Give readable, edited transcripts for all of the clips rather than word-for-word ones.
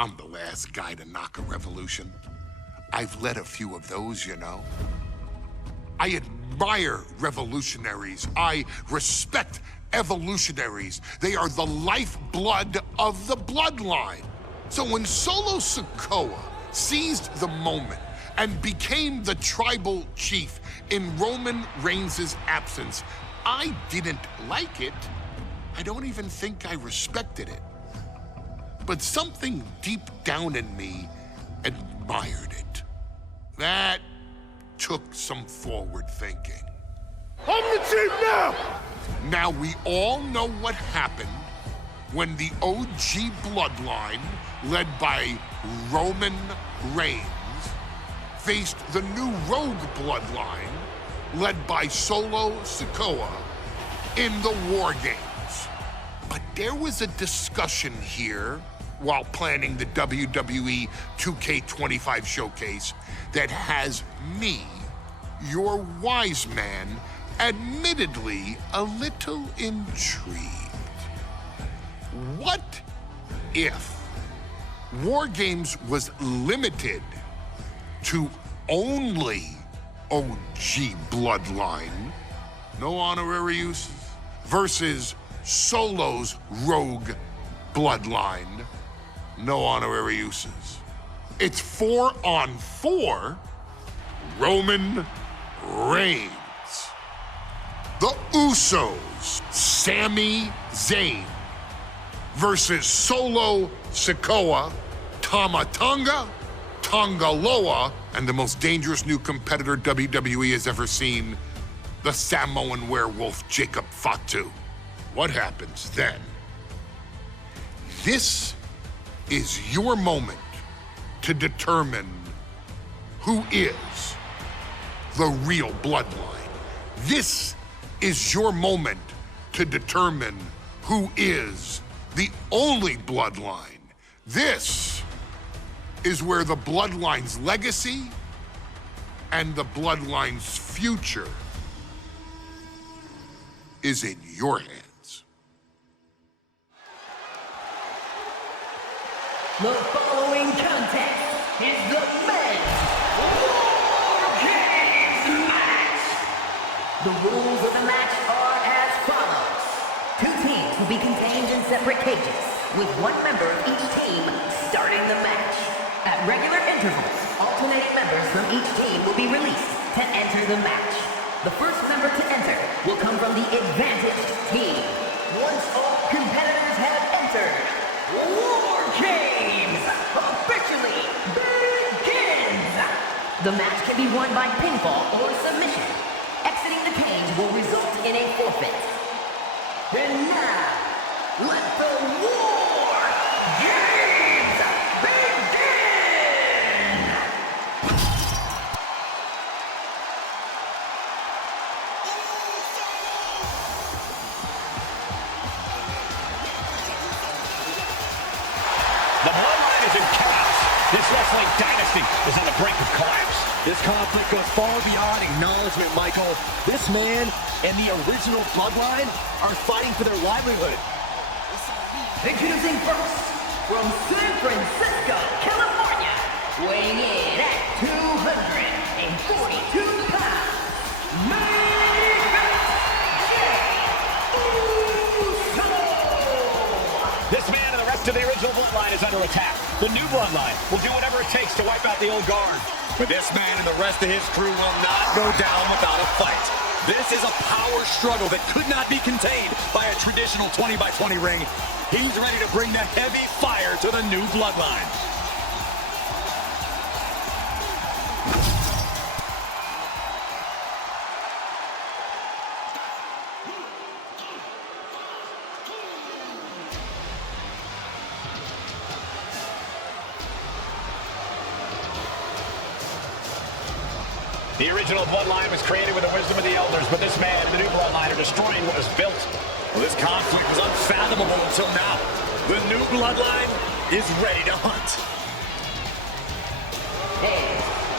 I'm the last guy to knock a revolution. I've led a few of those, you know. I admire revolutionaries. I respect evolutionaries. They are the lifeblood of the bloodline. So when Solo Sikoa seized the moment and became the tribal chief in Roman Reigns' absence, I didn't like it. I don't even think I respected it. But something deep down in me admired it. That took some forward thinking. I'm the chief now! Now we all know what happened when the OG bloodline, led by Roman Reigns, faced the new rogue bloodline, led by Solo Sikoa, in the Wargames. But there was a discussion here while planning the WWE 2K25 showcase that has me, your wise man, admittedly a little intrigued. What if Wargames was limited to only OG bloodline, no honorary uses, versus Solo's rogue bloodline, no honorary uses? It's 4-on-4 Roman Reigns. The Usos, Sami, Zayn, versus Solo Sikoa, Tama, Tonga Loa, and the most dangerous new competitor WWE has ever seen, the Samoan werewolf Jacob Fatu. What happens then? This is your moment to determine who is the real bloodline. This is your moment to determine who is the only bloodline. This is where the bloodline's legacy and the bloodline's future is in your hands. The following contest is the men's Wargames match. The rules of the match are as follows. 2 teams will be contained in separate cages, with 1 member of each team starting the match. At regular intervals, alternating members from each team will be released to enter the match. The first member to enter will come from the advantaged team. Once all competitors have entered, Wargames officially begins! The match can be won by pinfall or submission. Exiting the cage will result in a forfeit. And now, let the Wargames begin! The Bloodline is in chaos. This wrestling dynasty is on the brink of collapse. This conflict goes far beyond acknowledgement, Michael. This man and the original Bloodline are fighting for their livelihood. Introducing first, from San Francisco, California, weighing in at 242 pounds, This man and the rest of the original Bloodline is under attack. The new Bloodline will do whatever it takes to wipe out the old guard. But this man and the rest of his crew will not go down without a fight. This is a power struggle that could not be contained by a traditional 20-by-20 ring. He's ready to bring the heavy fire to the new Bloodline. The original Bloodline was created with the wisdom of the elders, but this man and the new Bloodline are destroying what was built. Well, this conflict was unfathomable until now. The new Bloodline is ready to hunt.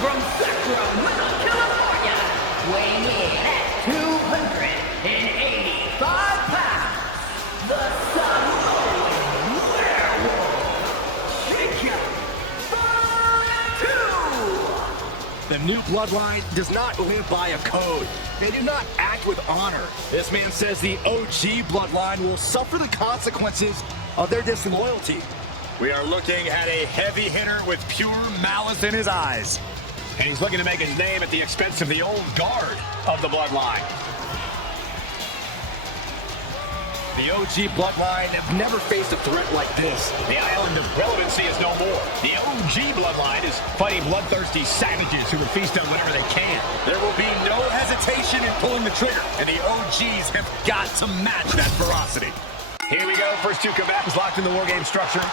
From Sacramento, California, weighing in at 285 pounds, the Samoan werewolf, Jacob the new Bloodline does not live by a code. They do not act with honor. This man says the OG Bloodline will suffer the consequences of their disloyalty. We are looking at a heavy hitter with pure malice in his eyes. And he's looking to make his name at the expense of the old guard of the Bloodline. The OG Bloodline have never faced a threat like this. The island of relevancy is no more. The OG Bloodline is fighting bloodthirsty savages who would feast on whatever they can. There will be no hesitation in pulling the trigger, and the OGs have got to match that ferocity. Here we go. First two combatants locked in the Wargames structure.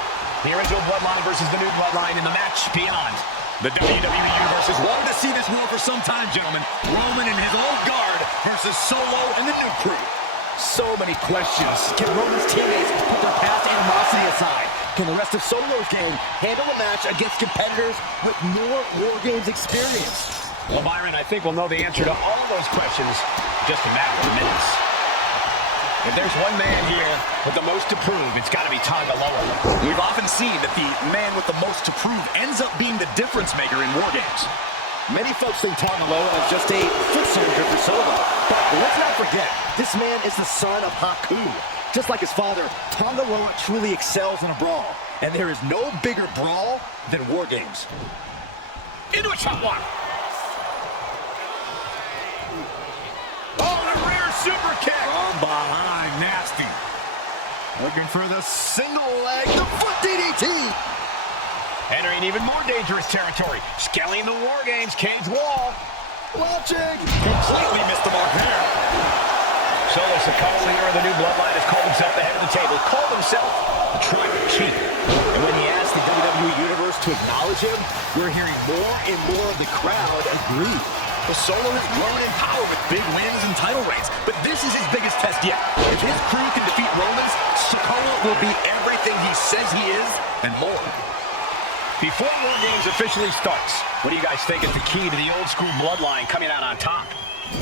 The original Bloodline versus the new Bloodline in the match beyond. The WWE Universe has Wanted to see this war for some time, gentlemen. Roman and his old guard versus Solo and the new crew. So many questions. Can Roman's teammates put their past animosity aside? Can the rest of Solo's gang handle a match against competitors with more Wargames experience? Well, Byron, I think we'll know the answer to all of those questions in just a matter of minutes. If there's one man here with the most to prove, it's got to be Tonga Loa. We've often seen that the man with the most to prove ends up being the difference maker in Wargames. Many folks think Tonga Loa is just a foot soldier for Solo. But let's not forget, this man is the son of Haku. Just like his father, Tonga Loa truly excels in a brawl. And there is no bigger brawl than Wargames. Into a chop block. Oh, the rear super kick. From behind, nasty. Looking for the single leg, the foot DDT. Entering even more dangerous territory. Scaling the Wargames cage wall. Launching. Completely missed the mark there. Solo Sikoa, leader of the new Bloodline, has called himself the head of the table. Called himself the tribal chief. And when he asked the WWE Universe to acknowledge him, we're hearing more and more of the crowd agree. The Solo has grown in power with big wins and title reigns, but this is his biggest test yet. If his crew can defeat Roman's, Sikoa will be everything he says he is and more. Before Wargames officially starts, what do you guys think is the key to the old school Bloodline coming out on top?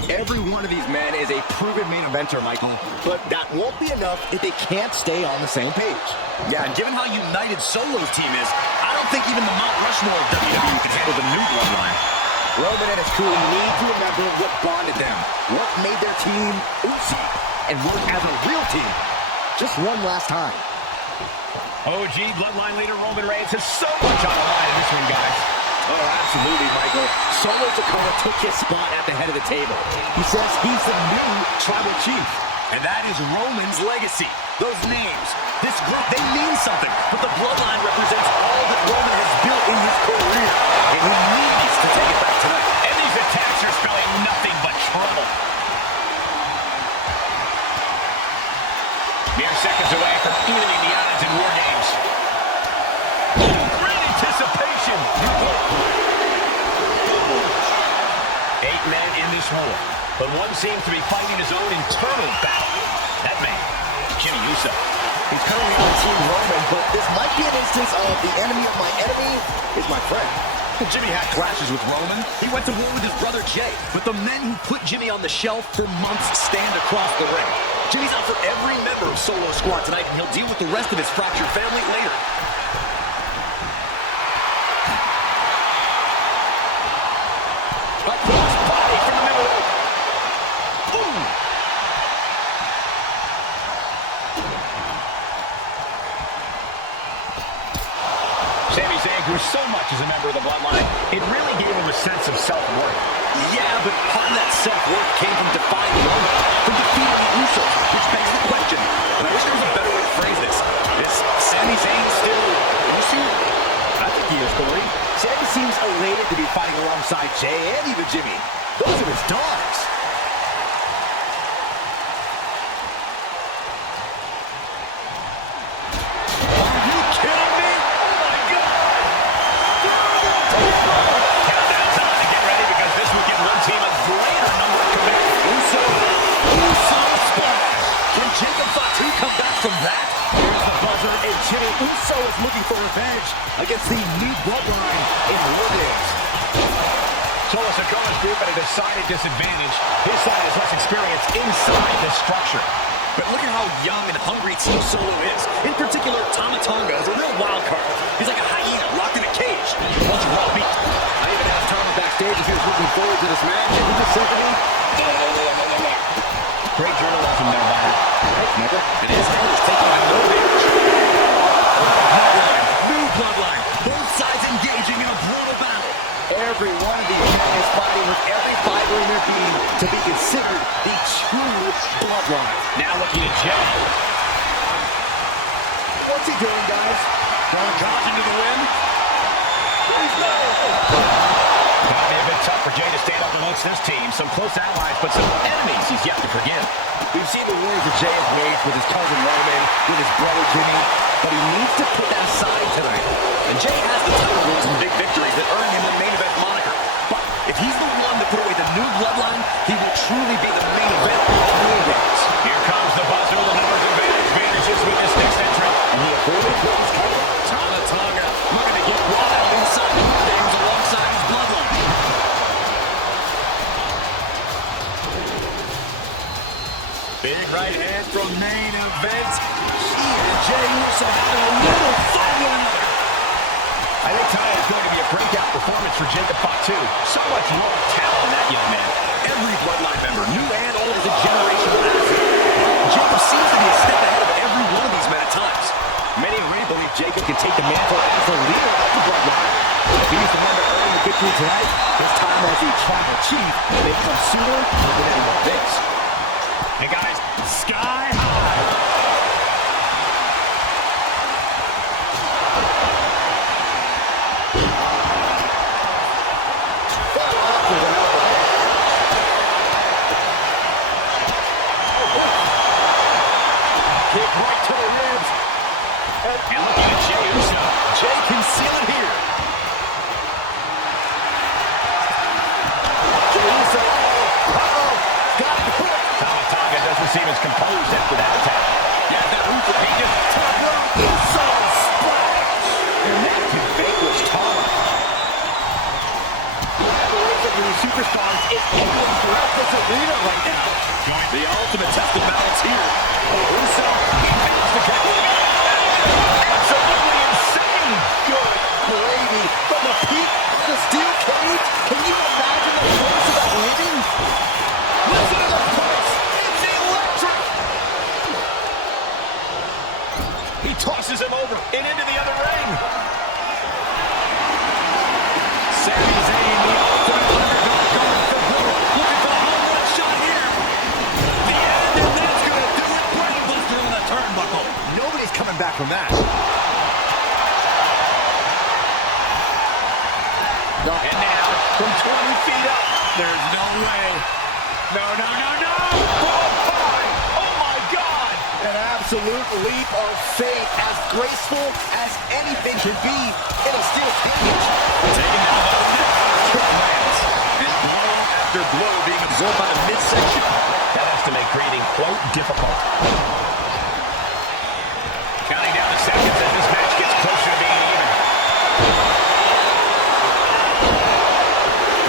Every one of these men is a proven main eventer, Michael, but that won't be enough if they can't stay on the same page. Yeah, and given how united Solo's team is, I don't think even the Mount Rushmore of WWE can handle the new Bloodline. Roman and his crew need to remember what bonded them, what made their team Uso, and work as a real team. Just one last time. OG Bloodline leader Roman Reigns has so much on the line in this one, guys. Oh, absolutely, Michael. Solo Sikoa took his spot at the head of the table. He says he's the new tribal chief. And that is Roman's legacy. Those names, this group, they mean something. But the Bloodline represents all that Roman has built in his career. And he needs to take it back tonight. And these attacks are spelling nothing but trouble. Mere seconds away from evening the odds in Wargames. Great anticipation. 8 men in this war, but one seems to be fighting his own internal battle. That man, Jimmy Uso. He's currently on Team Roman, but this might be an instance of the enemy of my enemy is my friend. Jimmy had clashes with Roman. He went to war with his brother Jay, but the men who put Jimmy on the shelf for months stand across the ring. Jimmy's out for every member of Solo's squad tonight, and he'll deal with the rest of his fractured family later. Across body from the middle. Boom! Sami Zayn grew so much as a member of the Bloodline, it really gave him a sense of self-worth. Yeah, but part of that self-worth came from defying Roman, from defeating the Usos, which begs the question, and I wish there was a better way to phrase this. Is Sami Zayn still Uso? I think he is, Corey. Sami seems elated to be fighting alongside Jay and even Jimmy. Those are his dogs. Are you kidding me? Oh my God! Countdown's on to get ready because this will give one team a greater number of commitments. Uso splash. Can Jacob Fatu come back from that? Here's the buzzer, and Jimmy Uso is looking for revenge against the new Bloodline in Wargames. Solo Sikoa's group at a decided disadvantage. His side has less experience inside this structure. But look at how young and hungry Team Solo is. In particular, Tonga is a real wild card. He's like a hyena locked in a cage. He wants raw meat. I even asked Tama backstage backstage if he was looking forward to this match. He just simply... Great journalism there, Byron. Never. And his head is taking on no damage. Bloodline, new bloodline. Both sides engaging in a brutal battle. Every one of these men is fighting with every fiber in their being to be considered the true bloodline. Now looking at Jay. What's he doing, guys? Throwing caution to the wind. That'll be a bit tough for Jay to stand up amongst this team. Some close allies, but some enemies he's yet to forgive. We've seen the wars that Jay has waged with his cousin Roman, with his brother Jimmy, but he needs to put that aside tonight. And Jay has the title wins and big victories that earn him the main event moniker. But if he's the one to put away the new bloodline, he will truly be the main event of Wargames. Here comes the buzzer. The numbers advantage vanishes with this next entrant. And he avoided what was coming. Tonga looking to get wild inside the things alongside his bloodline. Big right hand from main event. He and Jay Uso having a little fun with another. I think tonight is going to be a breakout performance for Jacob Fatu. So much raw talent in that young man. Every bloodline member, new and old, is a generational asset. Jacob seems to be a step ahead of every one of these men at times. Many already believe Jacob can take the mantle as the leader of the bloodline. If he's the one to earn the victory tonight, his time as the tribal chief may come sooner than anyone thinks. Hey guys, sky high. Kick right to the ribs. And looking at Jey Uso. Jay can seal it here. Jey Uso. Got it. Tonga doesn't seem as composed after that attack. Yeah, that Uso. He just top rope. Uso splash. And that could vanquish Tama. The superstars is equal throughout this arena right now. The ultimate test of balance here. Uso, he makes the count. Absolutely insane. Good gravy from the peak of the steel cage. Can you imagine the force of that living? Listen to the pulse. It's electric. He tosses him over and into the other ring. Sami Zayn, the ultimate underdog, going for broke. Looking for a home run shot here. The end, and that's going to do it. Brainbuster on the turnbuckle. Nobody's coming back from that. And now, from 20 feet up. There's no way. No. Oh my God. An absolute leap of faith, as graceful as anything can be in a steel cage. Taking down the kick lands. Blow after blow being absorbed by the midsection. That has to make breathing quite difficult. Counting down the seconds as this match gets closer to being even.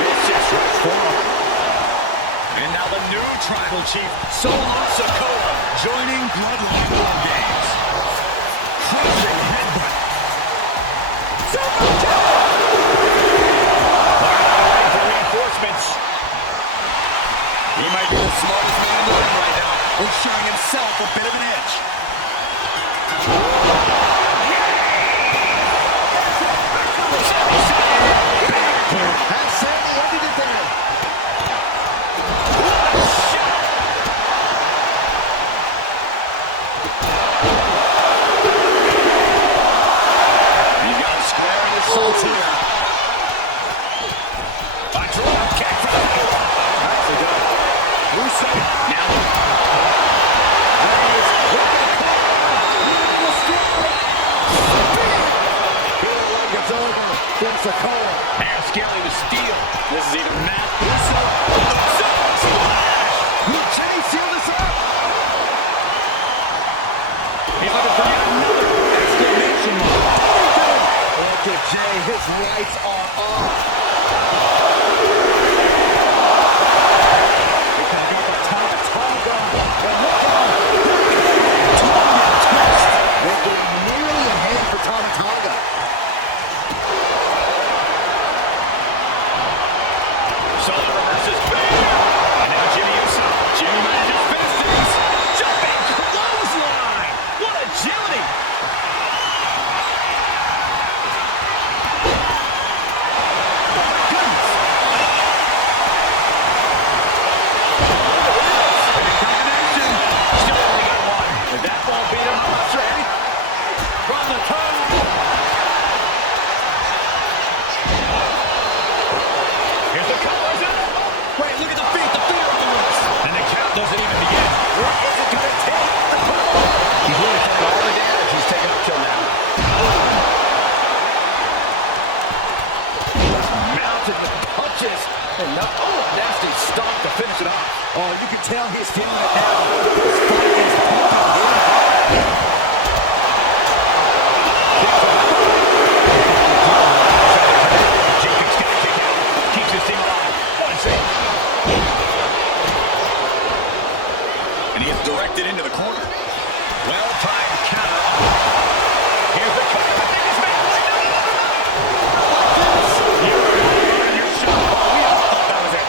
Vicious right forearm. And now the new tribal chief, Sikoa, joining Bloodline Wargames. Crushing headbutt. Reinforcements. He might be the smartest man in the ring right now, and showing himself a bit of an edge. Has Sami ended it there? You got him square in his sights here. A drop kick for the win. Nicely done. Russo now. That is it's over. From Sikoa. And scaling the steel. This is even Matt Russo. Splash. Jay sealed this up. He's looking for yet another exclamation mark. Look at Jay. His lights are off. He's going to go for Tonga. And look out. Tonga twist. Making nearly a hand for Tonga. No, nasty stop to finish it off. Oh, you can tell he's feeling it now. This fight is pumping him hard. Jacobs gonna kick out. Keeps his team alive. One save. And he is directed into the corner. Well-timed counter. Here's the cover. The biggest man. You're shot. Oh, we all thought that was it.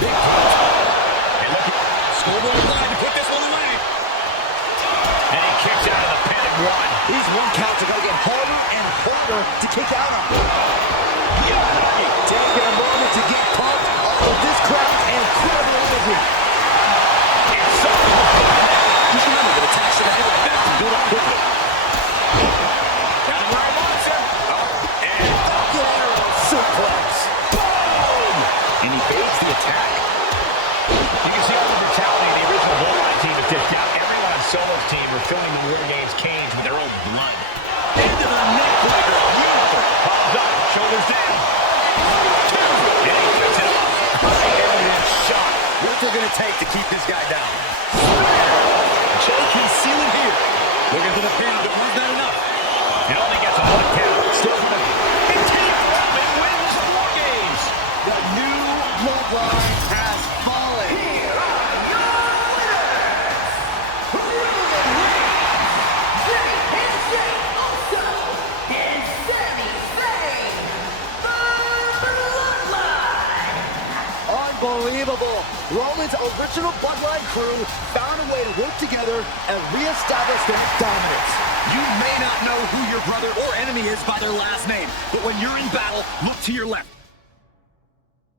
Big punch. Hey, look at Scoreboard line to put this one away. and he kicks out of the pin at one. These one counts are going to get harder and harder to kick out on. Taking a moment to get pumped off of this crowd's incredible energy. It's so Just remember that attacks to the head like that can build up quickly. got him where he wants him. And Suplex. Boom! And he fades the attack. You can see all the brutality the original Bloodline team has dished out. Everyone on Solo's team are filling the Wargames cage with their own blood. Into the neck breaker. Beautiful. Palms up, shoulders down. And he cuts it off. And shot. What's it going to take to keep this guy down? Jay can seal it here. Looking for the pin, but was that enough? It only gets a 1 count. Still coming. And King Roman wins the Wargames. The new bloodline has fallen. And Sami Zayn, the Bloodline. Unbelievable. Roman's original bloodline crew found a way to work together and reestablish their dominance. You may not know who your brother or enemy is by their last name, but when you're in battle, look to your left.